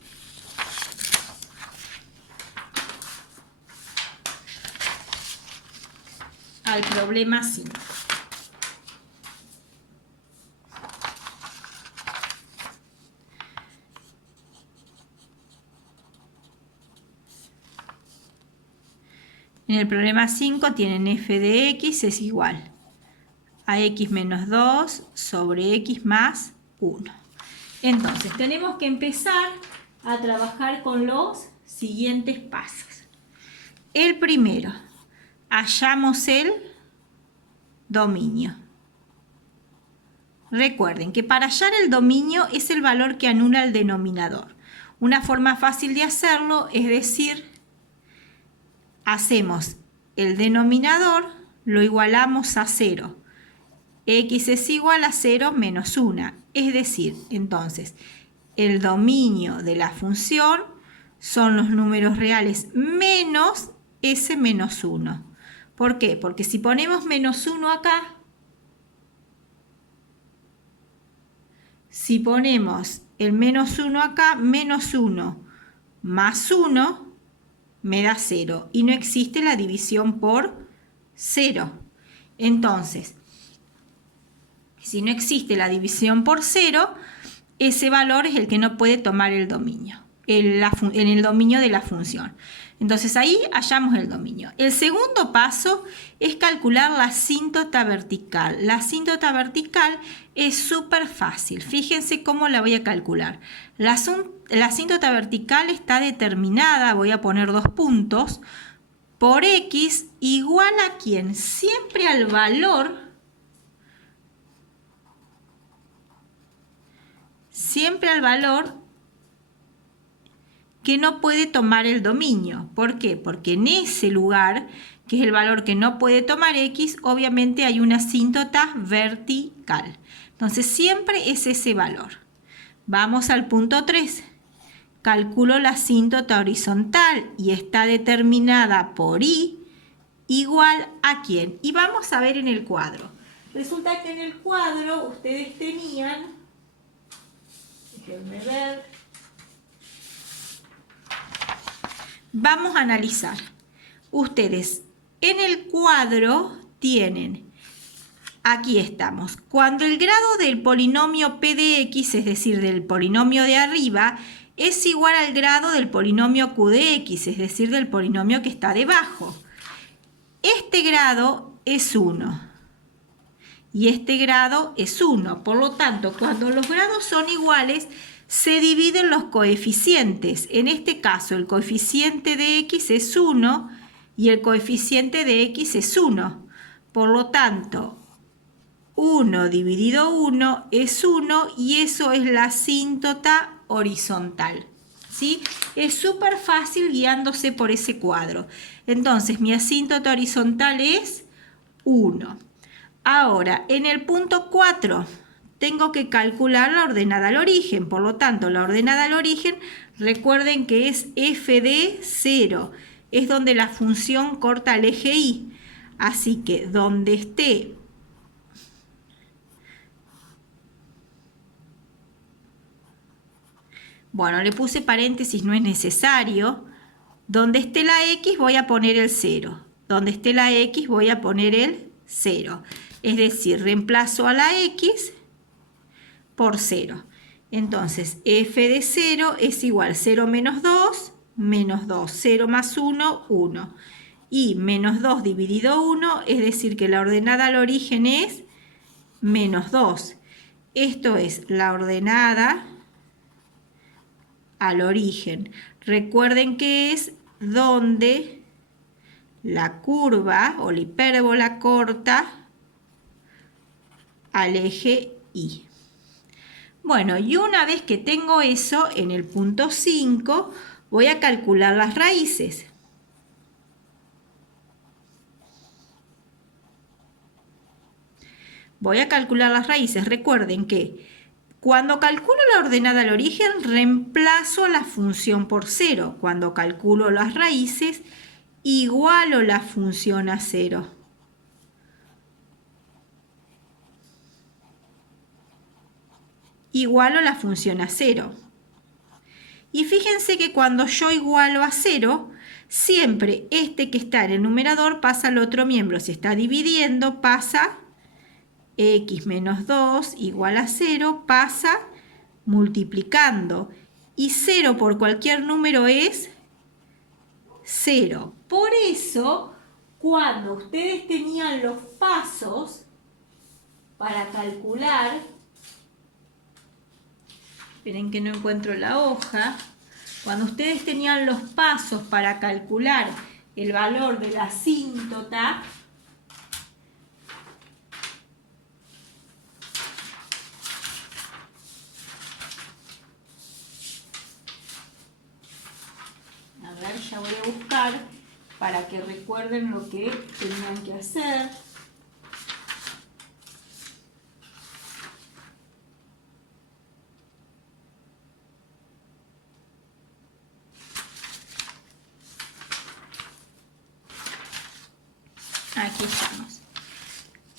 al problema 5. En el problema 5 tienen f de x es igual a x menos 2 sobre x más 1. Entonces, tenemos que empezar a trabajar con los siguientes pasos. El primero, hallamos el dominio. Recuerden que para hallar el dominio es el valor que anula el denominador. Una forma fácil de hacerlo es decir, hacemos el denominador, lo igualamos a 0. x es igual a 0 menos 1. Es decir, entonces, el dominio de la función son los números reales menos ese menos 1. ¿Por qué? Porque si ponemos menos 1 acá, si ponemos el menos 1 acá, menos 1 más 1 me da 0 y no existe la división por 0. Entonces, si no existe la división por 0, ese valor es el que no puede tomar el dominio, en el dominio de la función. Entonces ahí hallamos el dominio. El segundo paso es calcular la asíntota vertical. La asíntota vertical es súper fácil. Fíjense cómo la voy a calcular. La asíntota vertical está determinada, voy a poner 2 puntos, por x igual a ¿quién? Siempre al valor que no puede tomar el dominio. ¿Por qué? Porque en ese lugar, que es el valor que no puede tomar x, obviamente hay una asíntota vertical. Entonces siempre es ese valor. Vamos al punto 3. Calculo la asíntota horizontal y está determinada por y igual a ¿quién? Y vamos a ver en el cuadro. Resulta que en el cuadro ustedes tenían, déjenme ver, vamos a analizar. Ustedes en el cuadro tienen, aquí estamos, cuando el grado del polinomio p de x, es decir, del polinomio de arriba, es igual al grado del polinomio q de x, es decir, del polinomio que está debajo. Este grado es 1 y este grado es 1. Por lo tanto, cuando los grados son iguales, se dividen los coeficientes. En este caso, el coeficiente de x es 1 y el coeficiente de x es 1. Por lo tanto, 1 dividido 1 es 1 y eso es la asíntota horizontal. ¿Sí? Es súper fácil guiándose por ese cuadro. Entonces, mi asíntota horizontal es 1. Ahora, en el punto 4 tengo que calcular la ordenada al origen. Por lo tanto, la ordenada al origen, recuerden que es f de 0. Es donde la función corta el eje y. Así que donde esté bueno, le puse paréntesis, no es necesario. Donde esté la x voy a poner el 0. Donde esté la x voy a poner el 0. Es decir, reemplazo a la x por 0. Entonces, f de 0 es igual a 0 menos 2, menos 2. 0 más 1, 1. Y menos 2 dividido 1, es decir, que la ordenada al origen es menos 2. Esto es la ordenada al origen. Recuerden que es donde la curva o la hipérbola corta al eje y. Bueno, y una vez que tengo eso, en el punto 5 voy a calcular las raíces. Voy a calcular las raíces. Recuerden que cuando calculo la ordenada al origen, reemplazo la función por 0. Cuando calculo las raíces, igualo la función a 0. Igualo la función a 0. Y fíjense que cuando yo igualo a 0, siempre este que está en el numerador pasa al otro miembro. Si está dividiendo, pasa x menos 2 igual a 0, pasa multiplicando. Y 0 por cualquier número es 0. Por eso, cuando ustedes tenían los pasos para calcular, esperen que no encuentro la hoja, cuando ustedes tenían los pasos para calcular el valor de la asíntota, a ver, ya voy a buscar para que recuerden lo que tenían que hacer.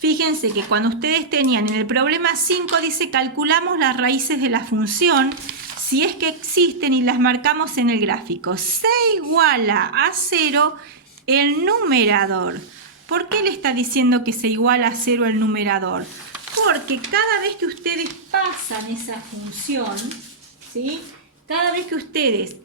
Fíjense que cuando ustedes tenían en el problema 5 dice calculamos las raíces de la función si es que existen y las marcamos en el gráfico. Se iguala a 0 el numerador. ¿Por qué le está diciendo que se iguala a 0 el numerador? Porque cada vez que ustedes pasan esa función, ¿sí? Cada vez que ustedes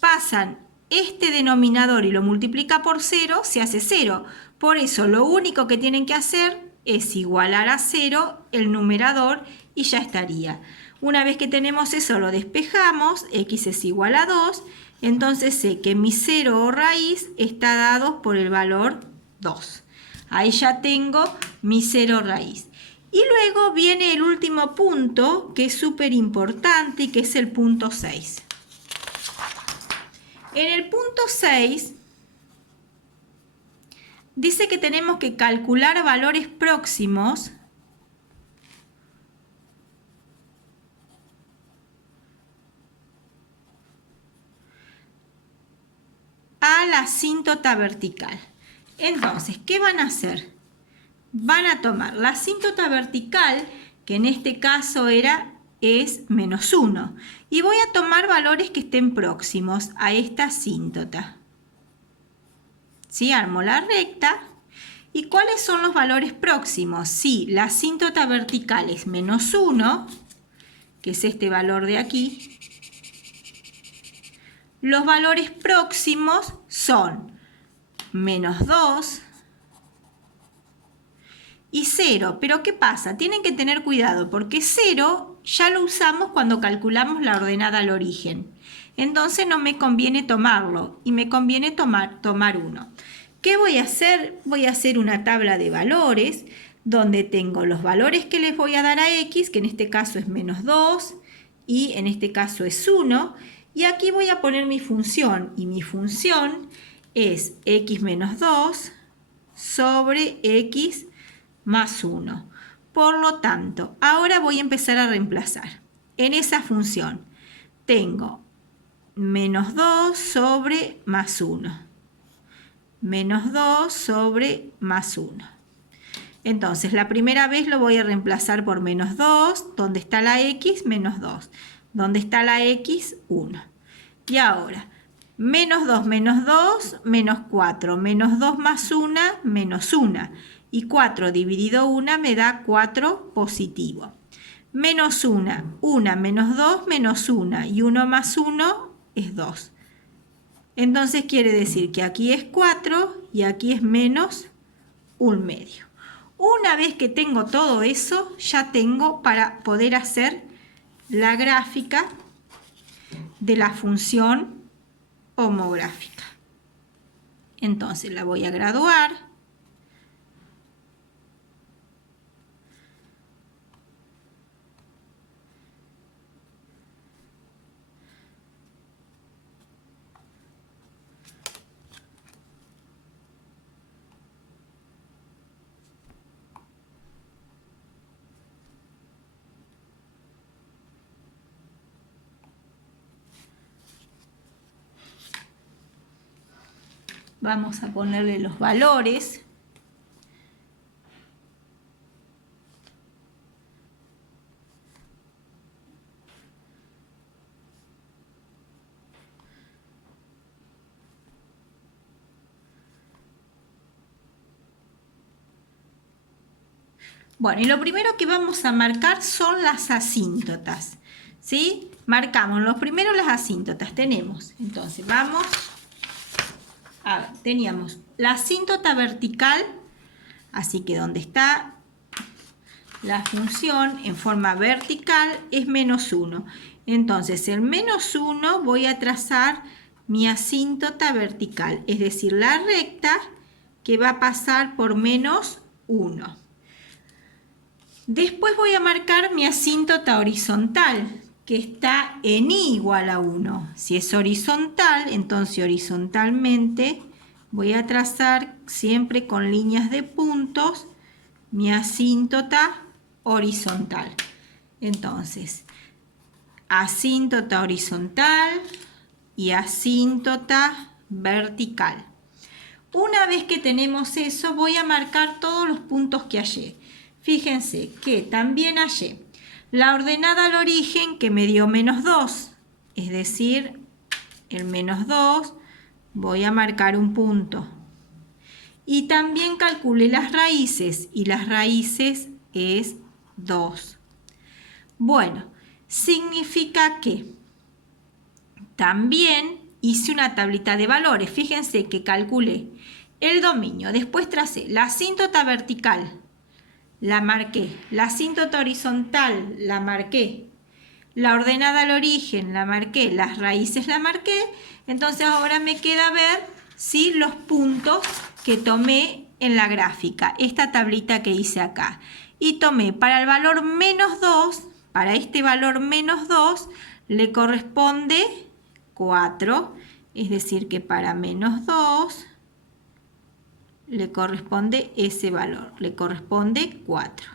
pasan este denominador y lo multiplica por 0, se hace 0. Por eso lo único que tienen que hacer es igualar a 0 el numerador y ya estaría. Una vez que tenemos eso lo despejamos, x es igual a 2, entonces sé que mi 0 o raíz está dado por el valor 2. Ahí ya tengo mi 0 raíz. Y luego viene el último punto que es súper importante y que es el punto 6. En el punto 6 dice que tenemos que calcular valores próximos a la asíntota vertical. Entonces, ¿qué van a hacer? Van a tomar la asíntota vertical, que en este caso es menos 1. Y voy a tomar valores que estén próximos a esta asíntota. ¿Sí? Armo la recta. ¿Y cuáles son los valores próximos? Sí, la asíntota vertical es menos 1, que es este valor de aquí. Los valores próximos son menos 2 y 0. Pero ¿qué pasa? Tienen que tener cuidado porque 0 ya lo usamos cuando calculamos la ordenada al origen. Entonces no me conviene tomarlo y me conviene tomar 1. ¿Qué voy a hacer? Voy a hacer una tabla de valores donde tengo los valores que les voy a dar a x, que en este caso es menos 2 y en este caso es 1. Y aquí voy a poner mi función y mi función es x menos 2 sobre x más 1. Por lo tanto, ahora voy a empezar a reemplazar. En esa función tengo menos 2 sobre más 1. Menos 2 sobre más 1. Entonces, la primera vez lo voy a reemplazar por menos 2. ¿Dónde está la x? Menos 2. ¿Dónde está la x? 1. Y ahora, menos 2 menos 2, menos 4. Menos 2 más 1, menos 1. Y 4 dividido 1 me da 4 positivo. Menos 1, 1 menos 2, menos 1. Y 1 más 1 es 2. Entonces quiere decir que aquí es 4 y aquí es menos 1/2. Una vez que tengo todo eso, ya tengo para poder hacer la gráfica de la función homográfica. Entonces la voy a graduar. Vamos a ponerle los valores. Bueno, y lo primero que vamos a marcar son las asíntotas, ¿sí? Marcamos los primeros las asíntotas. Tenemos, entonces, vamos a ver, teníamos la asíntota vertical, así que donde está la función en forma vertical es menos 1. Entonces, en menos 1 voy a trazar mi asíntota vertical, es decir, la recta que va a pasar por menos 1. Después voy a marcar mi asíntota horizontal, que está en i igual a 1. Si es horizontal, entonces horizontalmente voy a trazar siempre con líneas de puntos mi asíntota horizontal. Entonces, asíntota horizontal y asíntota vertical. Una vez que tenemos eso, voy a marcar todos los puntos que hallé. Fíjense que también hallé la ordenada al origen que me dio -2, es decir, el -2, voy a marcar un punto. Y también calculé las raíces, y las raíces es 2. Bueno, significa que también hice una tablita de valores. Fíjense que calculé el dominio, después tracé la asíntota vertical, la marqué, la asíntota horizontal, la marqué, la ordenada al origen, la marqué, las raíces la marqué. Entonces ahora me queda ver si los puntos que tomé en la gráfica, esta tablita que hice acá. Y tomé para el valor -2, para este valor -2 le corresponde 4, es decir que para -2 le corresponde ese valor, le corresponde 4.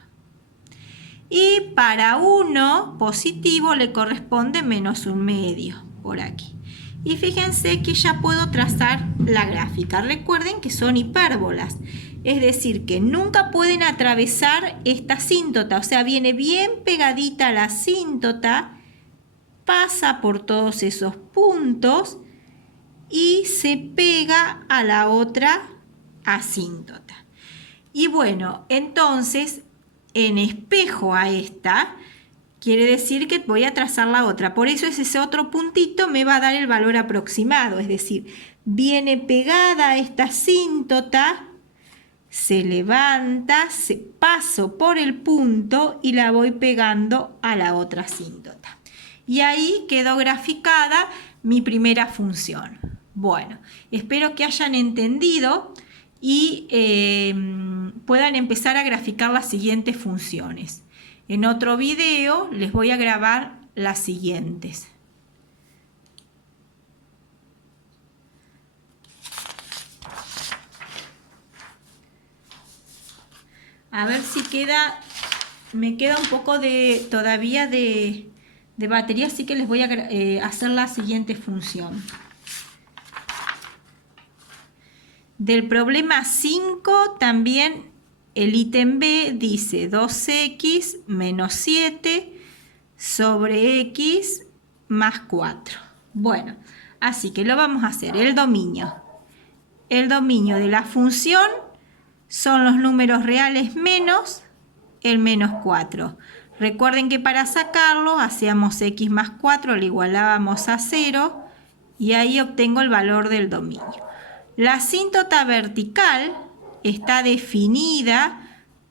Y para 1 positivo le corresponde -1/2, por aquí. Y fíjense que ya puedo trazar la gráfica. Recuerden que son hipérbolas, es decir, que nunca pueden atravesar esta asíntota, o sea, viene bien pegadita a la asíntota, pasa por todos esos puntos y se pega a la otra asíntota. Y bueno, entonces en espejo a esta quiere decir que voy a trazar la otra. Por eso ese otro puntito me va a dar el valor aproximado, es decir, viene pegada a esta asíntota, se levanta, paso por el punto y la voy pegando a la otra asíntota. Y ahí quedó graficada mi primera función. Bueno, espero que hayan entendido y puedan empezar a graficar las siguientes funciones. En otro video les voy a grabar las siguientes. A ver si me queda un poco todavía de batería, así que les voy a hacer la siguiente función. Del problema 5 también el ítem B dice 2x menos 7 sobre x más 4. Bueno, así que lo vamos a hacer. El dominio de la función son los números reales menos el -4. Recuerden que para sacarlo hacíamos x más 4, lo igualábamos a 0 y ahí obtengo el valor del dominio. La asíntota vertical está definida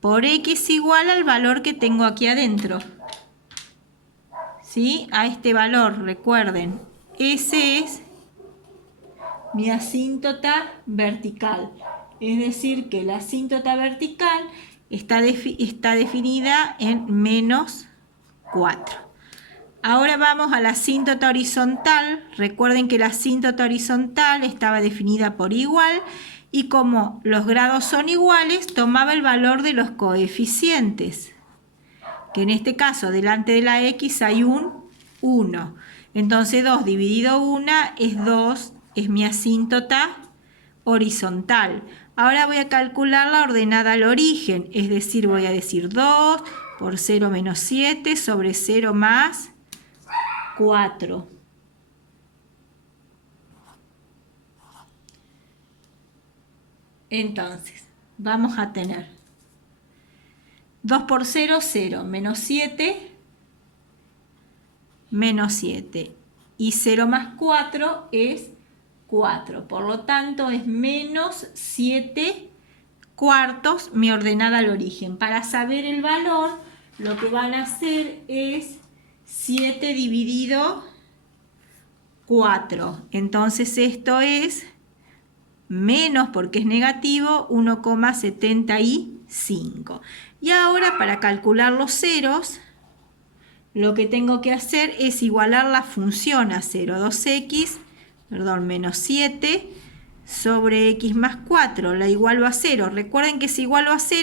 por x igual al valor que tengo aquí adentro. ¿Sí? A este valor, recuerden, ese es mi asíntota vertical. Es decir, que la asíntota vertical está definida en -4. Ahora vamos a la asíntota horizontal. Recuerden que la asíntota horizontal estaba definida por igual y como los grados son iguales, tomaba el valor de los coeficientes, que en este caso delante de la x hay un 1. Entonces 2 dividido 1 es 2, es mi asíntota horizontal. Ahora voy a calcular la ordenada al origen, es decir, voy a decir 2 por 0 menos 7 sobre 0 más 4. Entonces, vamos a tener 2 por 0, 0, menos 7, menos 7. Y 0 más 4 es 4. Por lo tanto, es menos 7 cuartos mi ordenada al origen. Para saber el valor, lo que van a hacer es 7 dividido 4. Entonces esto es menos, porque es negativo, 1,75. Y ahora para calcular los ceros, lo que tengo que hacer es igualar la función a 0. Menos 7 sobre x más 4. La igualo a 0. Recuerden que si igualo a 0